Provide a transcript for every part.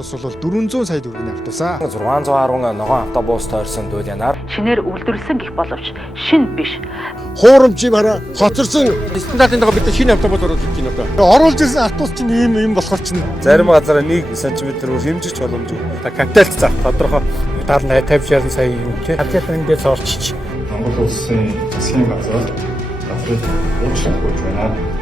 автобус бол 400 сая төгрөгийн автобусаа. 610 ногоон автобус тойрсон дуулянаар шинээр үйлдвэрлэсэн гэх боловч шин биш. Хуурамчийн бараа хоцорсон стандартын дагуу бид шинэ автобус оруулж байна одоо. оруулж ирсэн автобус чинь ийм болохоор чинь зарим газараа 1 см-ээр хэмжиж боломжгүй. Капиталт зах тодорхой 70-80 сая юм тий. Хавцаатан эндээс орчиж. Монгол улсын засгийн газар газрыг уучлах гэж байна.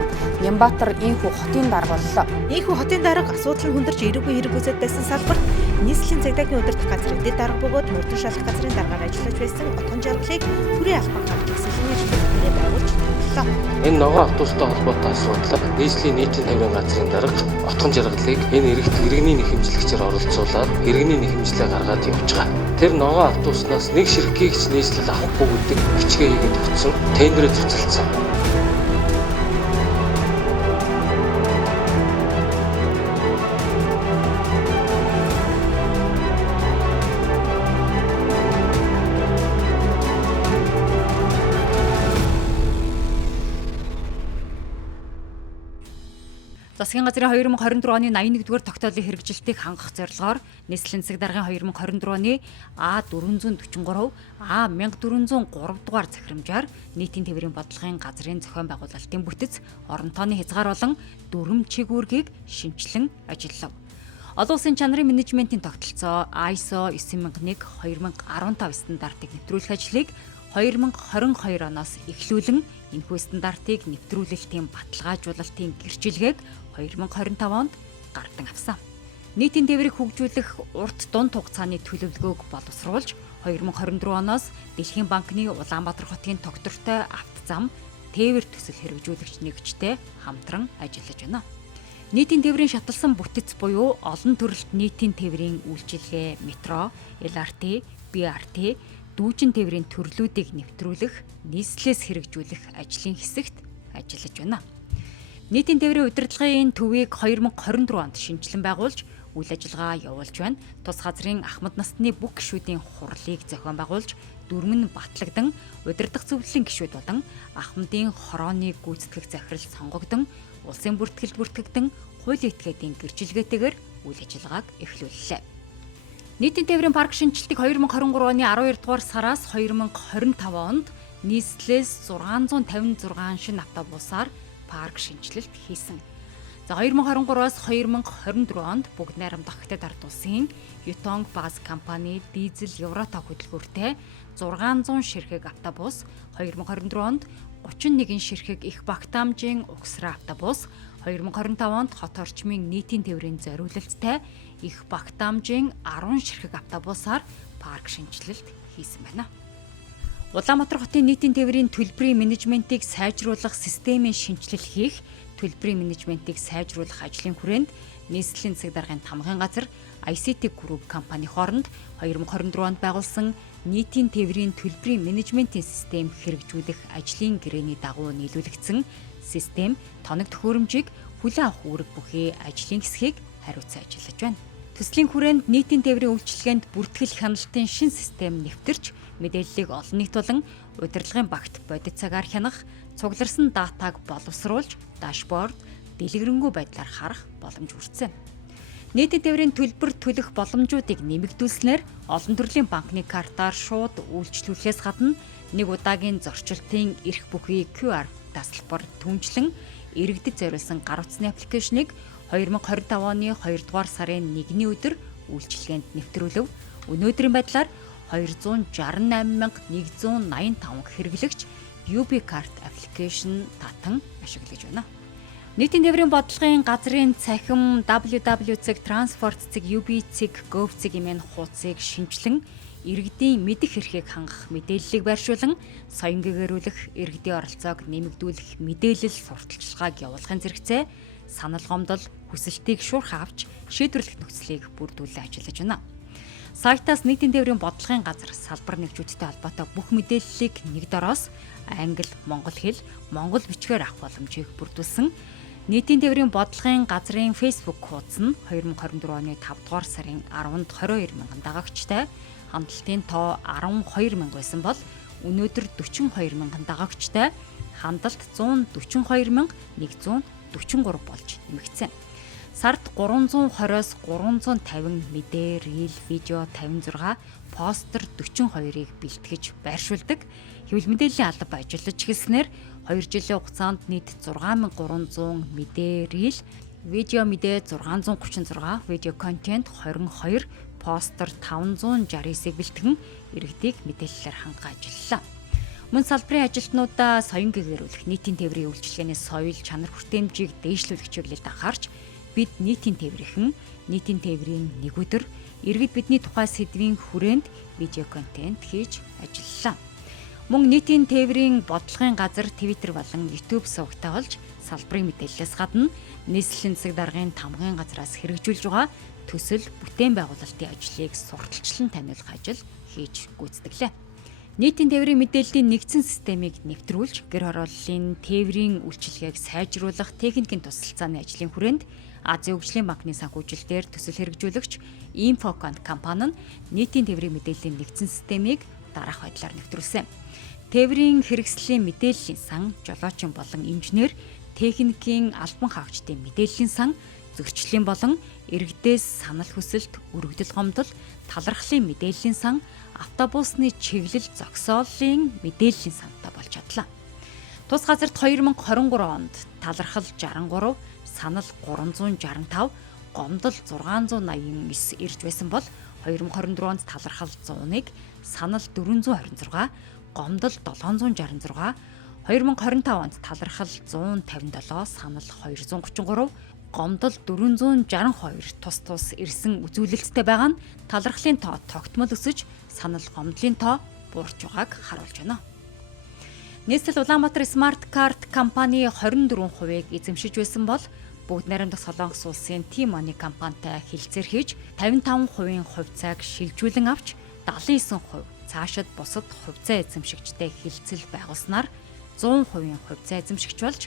Ямбатар ийхүү хотын дарга боллоо. Ийхүү хотын дарга асуудал нь хүндэрч эрэггүй хэрэг үүсэж байсан салбарт нийслэлийн цагдаагийн удирдах газрын дэд дарга бөгөөд мөрдөн шалах газрын даргаар ажиллаж байсан отгон жаргалыг хүрээ албан гаргаж хэсэгний ажлыг байгуулж төлөө. Энэ ногоон автобустай холбоотой асуудал нийслэлийн нийтийн тавирын газрын дарга отгон жаргалыг энэ эрэгт иргэний нэхэмжлэгчээр оролцуулаад иргэний нэхэмжлээ гаргаад явж байгаа. Тэр ногоон автобуснаас нэг ширхгийг ч нийслэл авахгүй гэдэг бичгээ хийгээд өгсөн тендерээ цуцалдсан. Засгийн газрын 2024 оны 81-р тогтоолын хэрэгжилтийг хангах зорилгоор нийслэлийн засаг даргын 2024 оны А443, А1403 дугаар захирамжаар нийтийн тээврийн бодлогын газрын зохион байгуулалтын бүтэц, орон тооны хязгаар болон дүрм чигүүргийг шинжилэн ажиллав. Олон улсын чанарын менежментийн тогтолцоо ISO 9001/2015 стандартыг нэвтрүүлэх ажлыг 2022 оноос эхлүүлэн энэхүү стандартыг нэвтрүүлэлтийн баталгаажуулалтын гэрчилгээг 2025 онд гардан авсан. Нийтийн тээврийг хөгжүүлэх урт дунд хугацааны төлөвлөгөөг боловсруулж 2024 оноос Дэлхийн банкны Улаанбаатар хотын тогтвортой автозам тээвэр төсөл хэрэгжүүлэгч нэгжтэй хамтран ажиллаж байна. Нийтийн тээврийн шаталсан бүтэц буюу олон төрөлт нийтийн тээврийн үйлчилгээ метро, LRT, BRT, дүүжин тээврийн төрлүүдийг нэвтрүүлэх, нийслэлээс хэрэгжүүлэх ажлын хэсэгт ажиллаж байна. Нийтийн тээврийн удирдлагын төвийг 2024 онд шинжилэн байгуулж, үйл ажиллагаа явуулж байна. Тус газрын ахмад насны бүх гишүүдийн хурлыг зохион байгуулж, дүрм нь батлагдан, удирдах зөвлөлийн гишүүд болон ахмадын хорооны гүйцэтгэх захирал сонгогдсон, улсын бүртгэлд бүртгэгдэн, хуулийн этгээдийн гэрчилгээтэйгээр үйл ажиллагааг эхлүүллээ. Нийтийн тээврийн парк шинжилтийг 2023 оны 12 дугаар сараас 2025 онд нийслэлээс 656 шинэ автобусаар парк шинжилэлт хийсэн. За 2023-аас 2024 онд бүгд найрамдах Хятад ард улсын Yutong Bus компани дизель Евротог хөтөлбөртэй 600 ширхэг автобус, 2024 онд 31 ширхэг их багтаамжийн угсраа автобус, 2025 онд хот орчмын нийтийн тээврийн зориулалттай их багтаамжийн 10 ширхэг автобусаар парк шинжилэлт хийсэн байна. Улаанбаатар хотын нийтийн тээврийн төлбөрийн менежментийг сайжруулах системийн шинжилэл хийх, төлбөрийн менежментийг сайжруулах ажлын хүрээнд нийслэлийн засаг даргын тамгын газар ICT Group компани хооронд 2024 онд байгуулсан нийтийн тээврийн төлбөрийн менежментийн систем хэрэгжүүлэх ажлын гэрээний дагуу нийлүүлэгдсэн систем тоног төхөөрөмжийг хүлээн авах үүрэг бүхий ажлын хэсгийг хариуцсан ажиллаж байна. Төслийн хүрээнд нийтийн тээврийн үйлчилгээнд бүртгэл хяналтын шин систем нэвтэрч, мэдээллийг олон нийтүүлэн, удирдлагын багт бодит цагаар хянах, цугларсан датаг боловсруулж, дашборд, дэлгэрэнгүй байдлаар харах боломж хүртсэн. Нийтийн тээврийн төлбөр төлөх боломжуудыг нэмэгдүүлснээр олон төрлийн банкны картаар шууд үйлчлүүлэхээс гадна нэг удаагийн зорчилтын эрх бүхий QR тасалбар түнчлэн иргэдэд зориулсан гар утасны аппликейшнийг 2025 оны 2 дугаар сарын 1-ний өдөр үйлчилгээнд нэвтрүүлв. Өнөөдрийн байдлаар 268,185 хэрэглэгч UB Card application татан ашиглаж байна. Нийтийн тээврийн бодлогын газрын цахим www.transport.ub.gov.cg хэмээн хуудсыг шинжилэн иргэдийн мэдэх эрхийг хангах мэдээллийг байршуулан соён гэгэрүүлэх, иргэдийн оролцоог нэмэгдүүлэх мэдээлэл сурталчилгааг явуулахын зэрэгцээ санал гомдол хүсэлтийг шуурхай авч шийдвэрлэх нөхцөлийг бүрдүүлэн ажиллаж байна. Сайтаас нийтийн тээврийн бодлогын газар салбар нэгжүүдтэй холбоотой бүх мэдээллийг нэг дороос англи, монгол хэл, монгол бичгээр авах боломжийг бүрдүүлсэн. Нийтийн тээврийн бодлогын газрын Facebook хуудас нь 2024 оны 5 дугаар сарын 10-нд 22 мянган дагагчтай, хандлтын тоо 12 мянга байсан бол өнөөдөр 42 мянган дагагчтай, хандлт 142,143 болж нэмэгдсэн. Сард 320-оос 350 мэдээ, рил, видео 56, постэр 42-ыг бэлтгэж байршуулдаг. Хэвлэл мэдээллийн алба ажиллаж эхэлснээр 2 жилийн хугацаанд нийт 6300 мэдээ, рил, видео мэдээ 636, видео контент 22, постэр 569-ыг бэлтгэн иргэдийг мэдээллээр хангаа ажиллалаа. Мөн салбарын ажилтнуудаа соён гэгэрүүлэх, нийтийн тээврийн үйлчилгээний соёл, чанар хүртээмжийг дээшлүүлэх чиглэлд анхаарч бид нийтийн тээврийнхэн, нийтийн тээврийн нэг өдөр иргэд бидний тухай сэдвийн хүрээнд видео контент хийж ажиллалаа. Мөн нийтийн тээврийн бодлогын газар Twitter болон YouTube сувагтай болж салбарын мэдээллээс гадна нийслэлийн засаг даргын тамгын газраас хэрэгжүүлж байгаа төсөл бүтээн байгуулалтын ажлыг сурталчлан таниулах ажил хийж гүйцэтгэлээ. Нийтийн тээврийн мэдээллийн нэгдсэн системийг нэвтрүүлж, гэр хорооллын тээврийн үйлчилгээг сайжруулах техникийн тусалцааны ажлын хүрээнд Азийн хөгжлийн банкны санхүүжилтээр төсөл хэрэгжүүлэгч Infocon компани нь нийтийн тээврийн мэдээллийн нэгдсэн системийг дараах байдлаар нэвтрүүлсэн. Тээврийн хэрэгслийн мэдээллийн сан, жолоочин болон инженер, техникийн албан хаагчдын мэдээллийн сан, зөрчлийн болон иргэдээс санал хүсэлт, өргөдөл гомдол, талархлын мэдээллийн сан, автобусны чиглэл зогсоолын мэдээллийн сантай болж чадлаа. Тус газарт 2023 онд талархал 63, санал 365, гомдол 689 ирж байсан бол 2024 онд талархал 101, санал 426, гомдол 766, 2025 онд талархал 157, санал 233, гомдол 462 тус ирсэн үзүүлэлттэй байгаа нь талархлын тоо тогтмол өсөж, санал гомдлын тоо буурч байгааг харуулж байна. Нийслэл Улаанбаатар Smart Card компани 24%-ийг эзэмшиж байсан бол бүгд найрамдах Солонгос улсын T-Money компанитай хэлцээр хийж 55% хувьцааг шилжүүлэн авч 79% цаашид бусад хувьцаа эзэмшигчтэй хэлцэл байгуулснаар 100% хувьцаа эзэмшигч болж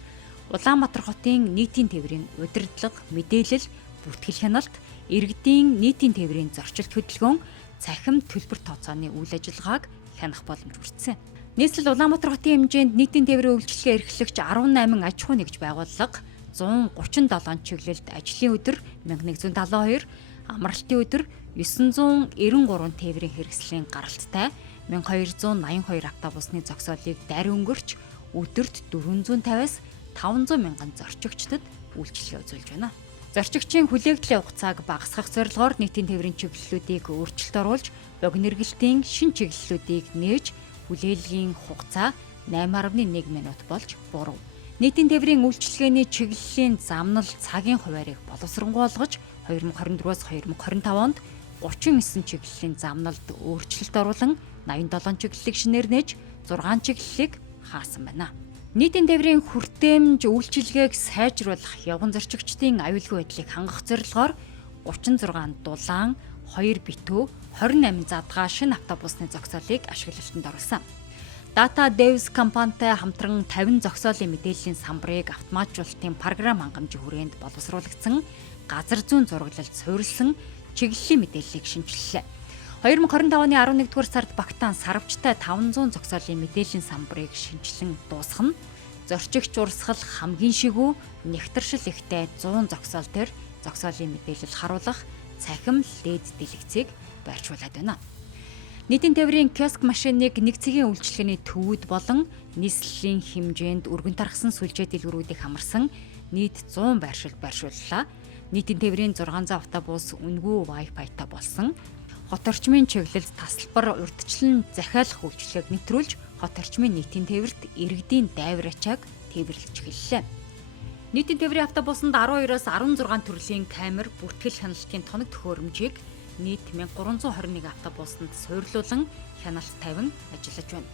Улаанбаатар хотын нийтийн тээврийн удирдлага, мэдээлэл, бүртгэл хяналт, иргэдийн нийтийн тээврийн зорчилт хөдөлгөөн, цахим төлбөр тооцооны үйл ажиллагааг хянах боломж бүрдсэн. Нийслэл Улаанбаатар хотын хэмжээнд нийтийн тээврийн үйлчилгээ эрхлэгч 18 аж ахуй нэгж байгууллага, 137 чиглэлд ажлын өдөр 1172, амралтын өдөр 993 тээврийн хэрэгслийн гаралттай 1282 автобусны зогсоолыг дарь өнгөрч өдөрт 450-аас 500 мянган зорчигчдод үйлчилгээ үзүүлж байна. Зорчигчийн хүлээгдэлийн хугацааг багасгах зорилгоор нийтийн тээврийн чиглэлүүдийг өөрчлөлт оруулж, богино эргэлтийн шин чиглэлүүдийг нээж хүлээлгийн хугацаа 8.1 минут болж буруу. Нийтийн тээврийн үйлчилгээний чиглэлийн замнал цагийн хуваарийг боловсронгуй болгож 2024-өөс 2025 онд 39 чиглэлийн замналд өөрчлөлт оруулан 87 чиглэлийг шинээр нээж 6 чиглэлийг хаасан байна. Нийтийн тээврийн хүртээмж үйлчилгээг сайжруулах, явган зорчигчдын аюулгүй байдлыг хангах зорилгоор 36 дулаан, 2 битүү, 28 задгаа шинэ автобусны зогсоолыг ашиглалтанд оруулсан. Data Devs компанитай хамтран 50 зогсоолын мэдээллийн самбарыг автоматжуулалтын програм хангамжийн хүрээнд боловсруулагдсан, газар зүйн зураглалд суурилсан чиглэлийн мэдээллийг шинжиллээ. 2025 оны 11-р сард Багтаан сарвчтай 500 зогсоолын мэдээллийн самбарыг шинжилэн дуусгах нь зорчигч урсгал хамгийн шигүү нэгтэршил ихтэй 100 зогсоол төр зогсоолын мэдээлэл харуулах цахим LED дэлгэцийг байршуулад байна. Нийтийн тээврийн киоск машиныг нэг цагийн үйлчилгээний төвүүд болон нийслэлийн хэмжээнд өргөн тархсан сүлжээ дэлгүүрүүдийг хамарсан нийт 100 байршууллаа. Нийтийн тээврийн 600 автобус үнэгүй Wi-Fi-тай болсон. Хот орчмын чиглэлд тасалбар урьдчилан захиалах үйлчилгээг нэвтрүүлж хот орчмын нийтийн тээврт иргэдийн дайвар ачааг тээвэрлэж эхэллээ. Нийтийн тээврийн автобусанд 12-оос 16 төрлийн камер, бүртгэл хяналтын тоног төхөөрөмжийг нийт 1321 автобусанд суйрлуулан хяналт тавин ажиллаж байна.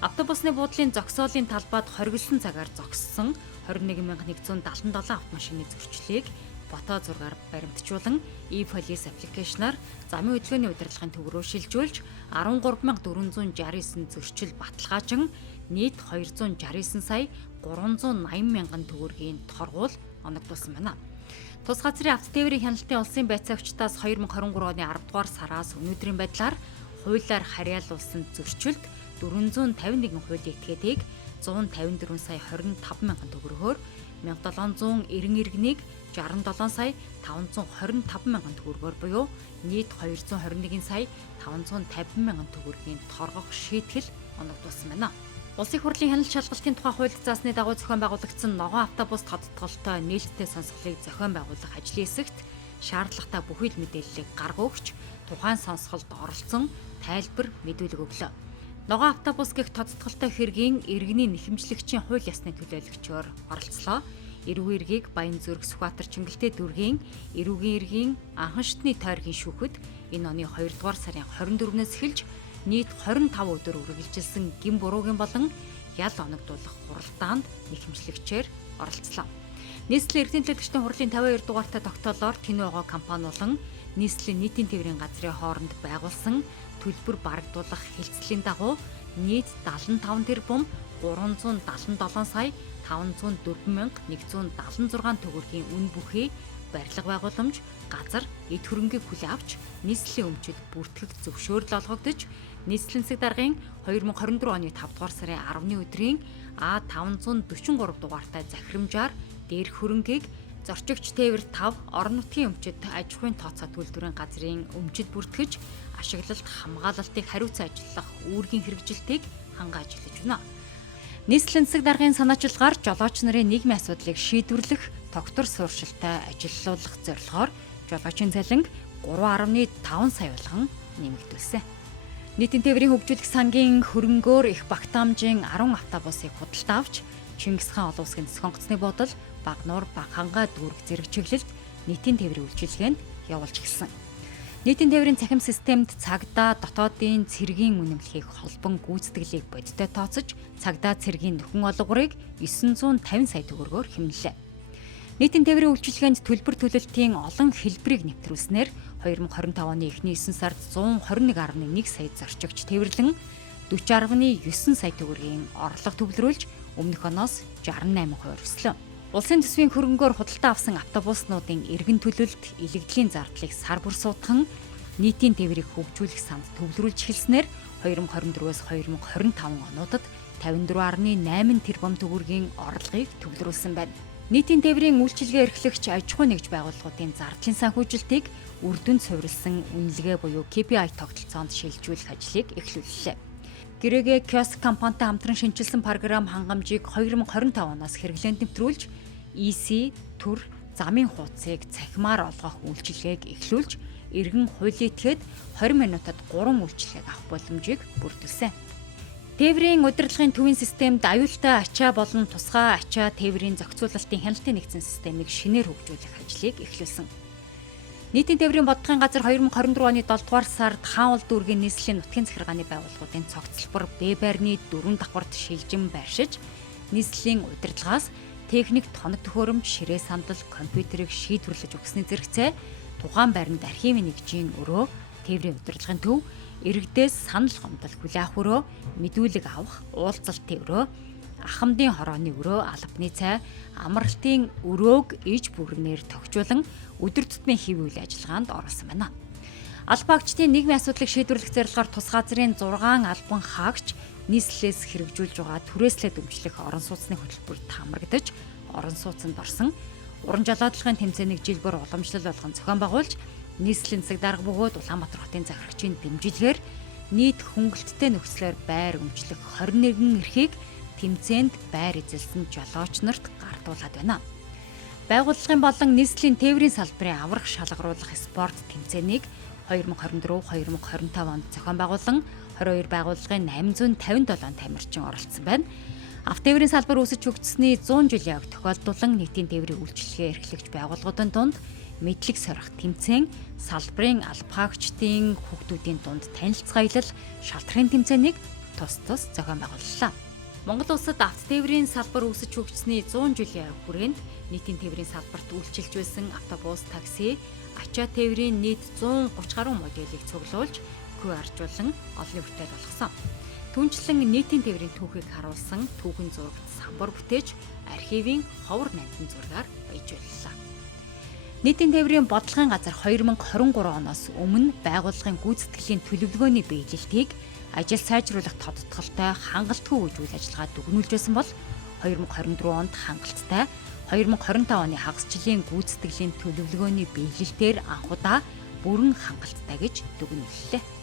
Автобусны буудлын зогсоолын талбайд хоригдсон цагаар зогссон 21177 автомашины зөрчлийг фото зургаар баримтжуулан e-police аппликейшнаар замын хөдөлгөөний удирдлагын төв рүү шилжүүлж 13469 зөрчил баталгаажин нийт 269 сая 380 мянган төгрөгийн торгуул оногдуулсан байна. Тус газрын авто тээврийн хяналтын улсын байцаагчдаас 2023 оны 10 дугаар сараас өнөөдрийн байдлаар хуулиар харьяалуулсан зөрчилд 451 хуулийн этгээдийг 154 сая 25 мянган төгрөгөөр 1790 иргэнийг 67 сая 525 мянган төгрөгөөр буюу нийт 221 сая 550 мянган төгрөгийн торгох шийтгэл оногдуулсан байна. Улсын хурлын хяналт шалгалтын тухай хуульд заасны дагуу зохион байгуулагдсан ногоон автобус тодтголтой нээлттэй сонсголыг зохион байгуулах ажлын хэсэгт шаардлагатай бүхий л мэдээллийг гаргах өгч тухайн сонсголд оролцсон тайлбар мэдүүлэг өглөө. Ногоон автобус гэх тодтголтой хэргийн иргэний нэхэмжлэгчийн хууль ёсны төлөөлөгчөөр оролцлоо. Эрүүгийн эргийг Баянзүрх Сүхбаатар Чингэлтэй дүүргийн эрүүгийн эргийн анхан шатны тойргийн шүүхэд энэ оны 2 дугаар сарын 24-нээс эхэлж нийт 25 өдөр үргэлжилсэн гин буруугийн болон ял оногдуулах хуралдаанд нэхэмжлэгчээр оролцлоо. Нийслэлийн эрдэнэ төлөвчдийн хурлын 52 дугаартай тогтоолоор Тиногоо компани болон нийслэлийн нийтийн тээврийн газрын хооронд байгуулсан төлбөр барагдуулах хэлцлийн дагуу нийт 75 тэрбум 377 сая 504,176 төгрөгийн үн бүхий барилга байгууламж, газар, эд хөрөнгийг хүлээн авч нийслэлийн өмчөд бүртгэх зөвшөөрөл олгогдож, нийслэлийн засаг даргын 2024 оны 5 дугаар сарын 10-ны өдрийн А543 дугаартай захирамжаар дээрх хөрөнгийг зорчигч тээвэр 5 орон нутгийн өмчөд аж ахуйн тооцоо төлбөрийн газрын өмчөд бүртгэж, ашиглалт хамгаалалтыг хариуцсан ажиллах үүргийн хэрэгжилтийг хангаа ажиллаж байна. Нийслэлийн засаг даргын санаачилгаар жолооч нарын нийгмийн асуудлыг шийдвэрлэх тогтвор сууршилтай ажиллуулах зорилгоор жолоочийн цалинг 3.5 сая болгон нэмэгдүүлсэн. Нийтийн тээврийн хөгжүүлэх сангийн хөрөнгөөр их багтаамжийн 10 автобусыг худалдаа авч Чингис хаан олон улсын сонгоцны бодол Багнуур Багхангаа дүүрэг зэрэг чиглэлд нийтийн тээврийн үйлчилгээнд явуулж эхэлсэн. Нийтийн тээврийн цахим системд цагдаа дотоодын цэргийн үнэмлэхийг холбон гүйцэтгэлийг бодиттой тооцож, цагдаа цэргийн нөхөн олгорыг 950 сая төгрөгөөр хэмнэлээ. Нийтийн тээврийн үйлчилгээнд төлбөр төлөлтийн олон хэлбэрийг нэвтрүүлснээр 2025 оны эхний 9 сард 121.1 сая зорчигч тээвэрлэн 40.9 сая төгрөгийн орлого төвлөрүүлж өмнөх оноос 68% өслөө. Улсын төсвийн хөрөнгөөр худалдаа авсан автобуснуудын эргэн төлөлт, илэгдлийн зардлыг сар бүр суудхан нийтийн тээврийг хөгжүүлэх санд төвлөрүүлж эхэлснээр 2024-өөс 2025 онуудад 54.8 тэрбум төгрөгийн орлогыг төвлөрүүлсэн байна. Нийтийн тээврийн үйлчилгээ эрхлэгч аж ахуй нэгж байгууллагуудын зардлын санхүүжилтийг үр дүнд суурилсан үнэлгээ буюу KPI тогтолцоонд шилжүүлэх ажлыг эхлүүллээ. Гэрээгээ киоск компанитай хамтран шинжилсэн програм хангамжийг 2025 оноос хэрэглээнд нэвтрүүлж EC төр замын хуудсыг цахимаар олгох үйлчилгээг эхлүүлж эргэн хуулийн этгээд 20 минутад 3 үйлчилгээг авах боломжийг бүрдүүлсэн. Тээврийн удирдлагын төвийн системд аюултай ачаа болон тусгай ачаа тээврийн зохицуулалтын хяналтын нэгдсэн системийг шинээр хөгжүүлэх ажлыг эхлүүлсэн. Нийтийн тээврийн бодлогын газар 2024 оны 7 дугаар сард Хаанвал дүүргийн нийслэлийн нутгийн захиргааны байгууллагуудын цогцлбор Б байрны 4 давхарт шилжин байршиж, нийслэлийн удирдлагаас техник тоног төхөөрөмж, ширээ сандал, компьютерийг шийдвэрлэж өгсөний зэрэгцээ тухайн байранд архивын нэгжийн өрөө, тээврийн удирдлагын төв, иргэдээс санал гомдол хүлээн авах өрөө, мэдүүлэг авах, уулзалтын өрөө, ахмадын хорооны өрөө, албаны цай, амралтын өрөөг иж бүрнээр тохижуулан өдөр тутмын хэв үйл ажиллагаанд оролцсон байна. Албаагчдын нийгмийн асуудлыг шийдвэрлэх зорилгоор тус газрын 6 албан хаагч нийслэлээс хэрэгжүүлж байгаа түрээслээд өмчлөх орон сууцны хөтөлбөрт хамрагдаж орон сууцанд орсон уран жолоодлагын тэмцээнийг жил бүр уламжлал болгон зохион байгуулж нийслэлийн засаг дарга бөгөөд Улаанбаатар хотын захирагчийн дэмжлэгээр нийт хөнгөлөлттэй нөхцлөөр байр өмчлөх 21 эрхийг тэмцээнд байр эзэлсэн жолооч нарт гардуулаад байна. Байгууллагын болон нийслэлийн тээврийн салбарын аврах шалгаруулах спорт тэмцээнийг 2024-2025 онд зохион байгуулан 22 байгууллагын 857 тамирчин оролцсон байна. Автотээврийн салбар үүсэж хөгжсөний 100 жилийн ог тохиолдуулан нийтийн тээврийн үйлчилгээ эрхлэгч байгууллагуудын дунд мэдлэг сорих тэмцээн, салбарын албаагчдын хүүхдүүдийн дунд танилцах аялал, шалтрахын тэмцээнийг тус зохион байгууллаа. Монгол улсад автотээврийн салбар үүсэж хөгжсөний 100 жилийн хүрээнд нийтийн тээврийн салбарт үйлчилж байсан автобус, такси, ачаа тээврийн нийт 130 гаруй моделийг цуглуулж QR-жуулан олонний бүтээл болгосон. Түүнчлэн нийтийн тээврийн түүхийг харуулсан түүхэн зурагт самбар бүтээж архивын ховор нандин зургаар баяжууллаа. Нийтийн тээврийн бодлогын газар 2023 оноос өмнө байгууллагын гүйцэтгэлийн төлөвлөгөөний биелэлтийг ажил сайжруулах тодтголтой хангалтгүй үйл ажиллагаа дүгнүүлж байсан бол 2024 онд хангалттай 2025 оны хагасчлалын гүйцэтгэлийн төлөвлөгөөний биелэлтээр анхудаа бүрэн хангалттай гэж дүгнэллээ.